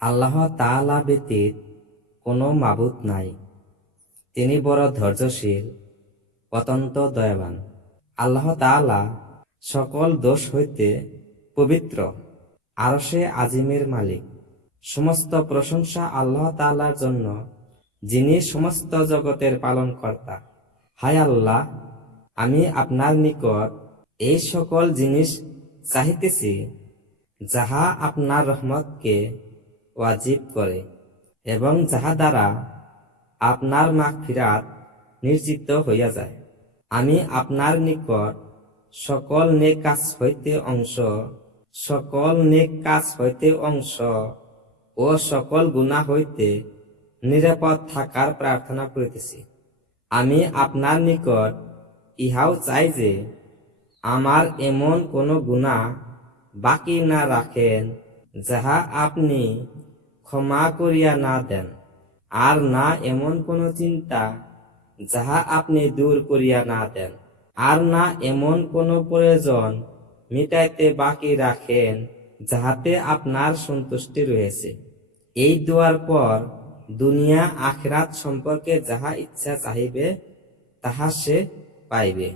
আল্লাহ তাআলা ব্যতীত কোনো মাবুদ নাই। তিনি বড় ধৈর্যশীল, অত্যন্ত দয়াবান। আল্লাহ তাআলা সকল দোষ হইতে পবিত্র আরশে আজিমের মালিক। সমস্ত প্রশংসা আল্লাহ তাআলার জন্য, যিনি সমস্ত জগতের পালনকর্তা। হায় আল্লাহ, আমি আপনার নিকট এই সকল জিনিস চাহিতেছি, যাহা আপনার রহমতকে ওয়াজিব করে এবং যাহা দ্বারা আপনার মাগফিরাত নির্জিত হইয়া যায়। আমি আপনার নিকট সকল নেক কাজ হইতে অংশ, সকল নেক কাজ হইতে অংশ ও সকল গুণা হইতে নিরাপদ থাকার প্রার্থনা করিতেছি। আমি আপনার নিকট ইহাও চাই যে, আমার এমন কোনো গুণা বাকি না রাখেন যাহা আপনি ক্ষমা করিয়া না দেন, আর না এমন কোনো চিন্তা যাহা আপনি দূর করিয়া না দেন, আর না এমন কোনো প্রয়োজন মিটাইতে বাকি রাখেন যাহাতে আপনার সন্তুষ্টি রয়েছে। এই দোয়ার পর দুনিয়া আখরাত সম্পর্কে যাহা ইচ্ছা চাহিবে, তাহা সে পাইবে।